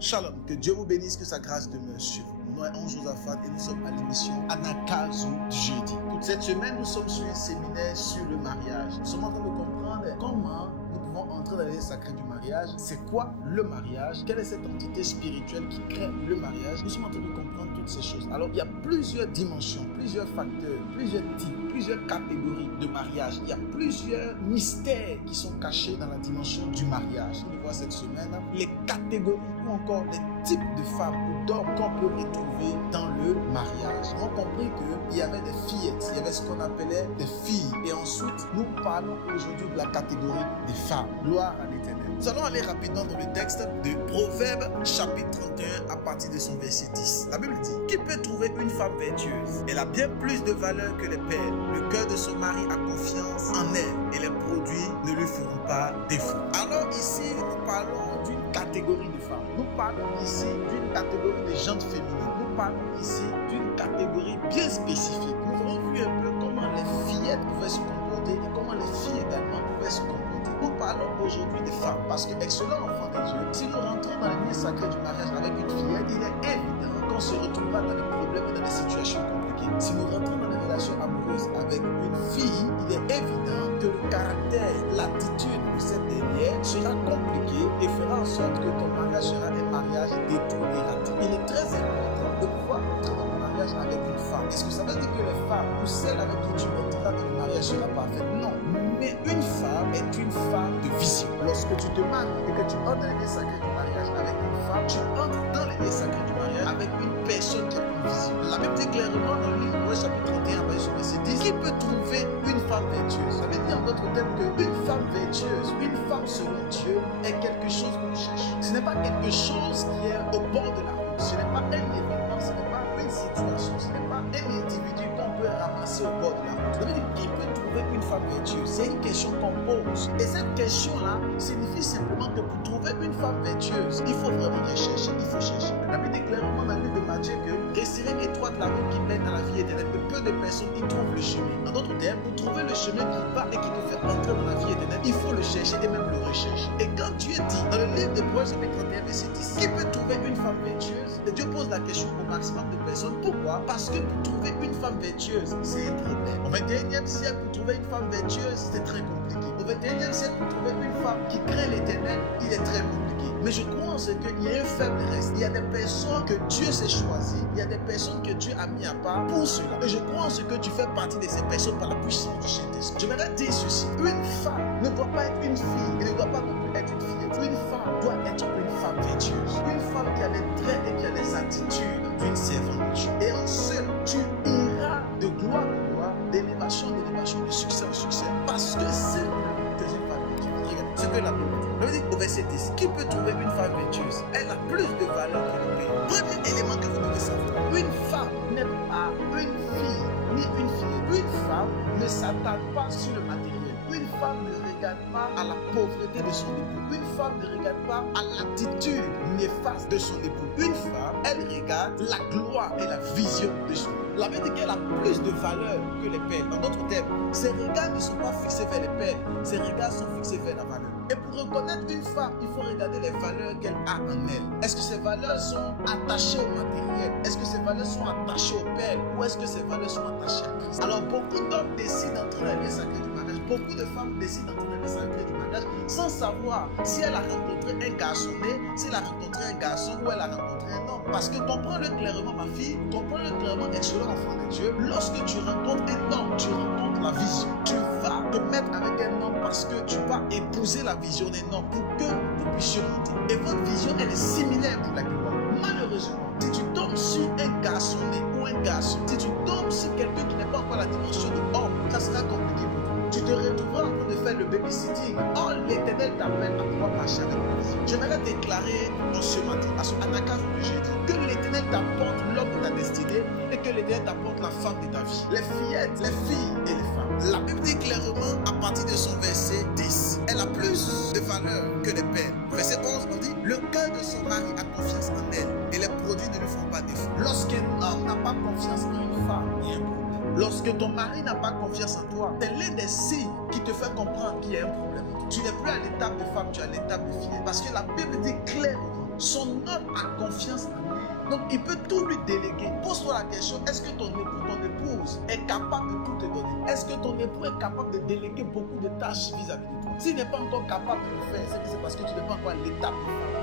Shalom, que Dieu vous bénisse, que sa grâce demeure sur vous. Mon nom est Ange Josaphat et nous sommes à l'émission Anakazu du jeudi. Toute cette semaine, nous sommes sur un séminaire sur le mariage. Nous sommes en train de comprendre comment nous pouvons entrer dans les sacrés du mariage. C'est quoi le mariage? Quelle est cette entité spirituelle qui crée le mariage? Nous sommes en train de comprendre toutes ces choses. Alors, il y a plusieurs dimensions, plusieurs facteurs, plusieurs types, plusieurs catégories de mariage. Il y a plusieurs mystères qui sont cachés dans la dimension du mariage. On voit cette semaine les catégories ou encore les types de femmes ou d'hommes qu'on peut retrouver dans le mariage. On a compris qu'il y avait des fillettes, il y avait ce qu'on appelait des filles. Et ensuite, nous parlons aujourd'hui de la catégorie des femmes. Gloire à l'Éternel. Nous allons aller rapidement dans le texte de Proverbes chapitre 31 à partir de son verset 10. La Bible dit: qui peut trouver une femme vertueuse? Elle a bien plus de valeur que les perles. Le cœur de son mari a confiance en elle et les produits ne lui feront pas défaut. Alors ici, nous parlons d'une catégorie de femmes. Nous parlons ici d'une catégorie de gens féminines. Nous parlons ici d'une catégorie bien spécifique. Nous avons vu un peu comment les fillettes pouvaient se comporter et comment les filles également pouvaient se comporter. Nous parlons aujourd'hui des femmes parce que, excellent enfant de Dieu, si nous rentrons dans les liens sacrés du mariage avec une fillette, il est évident qu'on se retrouvera dans des problèmes et dans des situations compliquées. Si nous rentrons dans les relations amoureuses avec une fille, il est évident que le caractère, l'attitude de cette dernière sera compliquée et fera en sorte que ton mariage sera un mariage détruit et raté. Il est très important de pouvoir entrer dans le mariage avec une femme. Est-ce que ça veut dire que les femmes ou celles avec qui tu entreras dans le mariage sera parfaite? Non. Mais une femme est une femme de vision. Lorsque tu te maries et que tu entres dans les liens sacrés du mariage avec une femme, tu entres dans les liens sacrés du mariage avec une personne qui a une vision. La Bible dit clairement dans le livre de chapitre 31, verset 10, qui peut trouver une femme vertueuse? Ça veut dire en d'autres termes qu'une femme vertueuse, une femme selon Dieu est quelque chose que nous cherchons. Ce n'est pas quelque chose qui est au bord de la route. Ce n'est pas un événement, ce n'est pas une situation, ce n'est pas un individu qu'on peut ramasser au bord de la route. Ça veut dire qui peut trouver une femme vertueuse? C'est une question qu'on pose. Et cette question-là signifie simplement que pour trouver une femme vertueuse, il faut vraiment rechercher, il faut chercher. La Bible dit clairement dans le livre de Matthieu que restera étroite la route qui mène à la vie éternelle, que peu de personnes y trouvent le chemin. En d'autres termes, pour trouver le chemin qui va et qui te fait entrer dans la vie éternelle, il faut le chercher et même le rechercher. Et quand Dieu dit dans le livre de Proverbes chapitre 31 verset 10, qui peut trouver une femme vertueuse? Et Dieu pose la question au maximum de personnes. Pourquoi? Parce que pour trouver une femme vertueuse, c'est un problème. Au 21e siècle, pour trouver une femme vertueuse, c'est très compliqué. Au 21e siècle, pour trouver une femme qui crée l'éternel, il est très compliqué. Mais je crois en ce qu'il y a un faible reste. Il y a des personnes que Dieu s'est choisi. Il y a des personnes que Dieu a mis à part pour cela. Et je crois en ce que tu fais partie de ces personnes par la puissance du Saint-Esprit. Je vais dire ceci. Une femme ne doit pas être une fille et ne doit pas non plus être une fillette. Une femme doit être une femme vertueuse. Une femme qui a les traits et qui a les attitudes d'une servante de Dieu. Et en cela, tu iras de gloire en gloire, d'élévation en élévation, de succès en succès. Parce que c'est une femme vertueuse. Regarde ce que la Bible dit. La Bible dit au verset 10, qui peut trouver une femme vertueuse? Elle a plus de valeur que le pays. Premier élément que vous devez savoir. Une femme n'est pas une fille ni une fille. Une femme ne s'attarde pas sur le matériel. Une femme ne regarde pas à la pauvreté de son époux. Une femme ne regarde pas à l'attitude néfaste de son époux. Une femme, elle regarde la gloire et la vision de son époux. La Bible dit qu'elle a plus de valeur que les perles. En d'autres termes, ses regards ne sont pas fixés vers les perles. Ses regards sont fixés vers la valeur. Et pour reconnaître une femme, il faut regarder les valeurs qu'elle a en elle. Est-ce que ces valeurs sont attachées au matériel? Est-ce que ces valeurs sont attachées aux perles? Ou est-ce que ces valeurs sont attachées à Christ? Alors beaucoup d'hommes décident d'entrer dans les sacrés du mariage. Beaucoup de femmes décident d'entrer dans les sacrés du mariage sans savoir si elle a rencontré un garçonnet, si elle a rencontré un garçon ou elle a rencontré un homme. Parce que comprends-le clairement, ma fille, comprends-le clairement, excellent enfant de Dieu. Lorsque tu rencontres un homme, tu rencontres la vision. Tu vas te mettre avec un homme parce que tu vas épouser la vision d'un homme pour que vous puissiez monter. Et votre vision, elle est similaire pour la gloire. Malheureusement, si tu tombes sur un garçonnet ou un garçon, si tu tombes sur quelqu'un qui n'est pas encore la dimension de homme, ça sera compliqué pour toi. Tu te retrouveras en train de faire le babysitting. Oh, l'Éternel t'appelle à pouvoir marcher avec lui. J'aimerais déclarer en ce matin, à ce Anakazu que j'ai dit, que l'Éternel t'apporte l'homme de ta destinée et que l'Éternel t'apporte la femme de ta vie. Les fillettes, les filles et les femmes. La Bible dit clairement à partir de son verset 10, elle a plus de valeur que les perles. Verset 11 nous dit, le cœur de son mari a confiance en elle et les produits ne lui font pas défaut. Lorsqu'un homme n'a pas confiance en une femme, il y a un problème. Lorsque ton mari n'a pas confiance en toi, c'est l'un des signes qui te fait comprendre qu'il y a un problème. Tu n'es plus à l'étape de femme, tu es à l'étape de fille. Parce que la Bible dit clairement Son homme a confiance en elle. Donc il peut tout lui déléguer. Pose-toi la question, est-ce que ton époux, ton épouse est capable de tout te donner? Est-ce que ton époux est capable de déléguer beaucoup de tâches vis-à-vis de toi? S'il n'est pas encore capable de le faire, c'est parce que tu n'es pas encore à l'étape.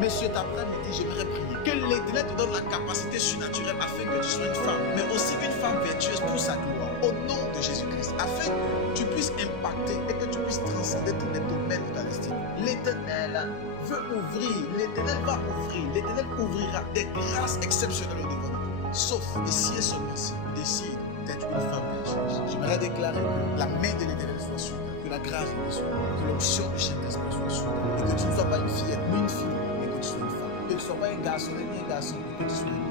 Mais cet après-midi, j'aimerais prier que l'Éternel te donne la capacité surnaturelle afin que tu sois une femme, mais aussi une femme vertueuse pour sa gloire, au nom de Jésus-Christ, afin que tu puisses impacter et que tu puisses transcender tous les domaines de ta destinée. L'Éternel veut ouvrir, l'Éternel va ouvrir, l'Éternel ouvrira des grâces exceptionnelles au devant de toi. Sauf, et si et seulement si tu décides d'être une femme vertueuse, j'aimerais déclarer que la main de l'Éternel soit sur toi, que la grâce de Dieu soit sur toi, que l'onction du Saint-Esprit soit sur toi, et que tu ne sois pas une fillette, mais une fille, et que tu sois une femme. Que tu ne sois pas un garçon, ni un garçon, mais que tu sois une femme.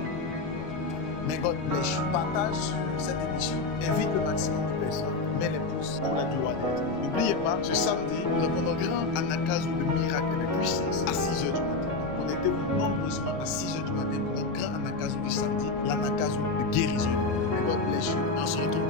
Mais God bless you. Partage cette émission, invite le maximum de personnes, mets les pouces pour la gloire de Dieu. N'oubliez pas, ce samedi, nous avons un grand Anakazu de miracles et de puissance à 6h du matin. Connectez-vous nombreusement à 6h du matin pour un grand Anakazu du samedi, l'Anakazu de guérison. Mais God bless you. On se retrouve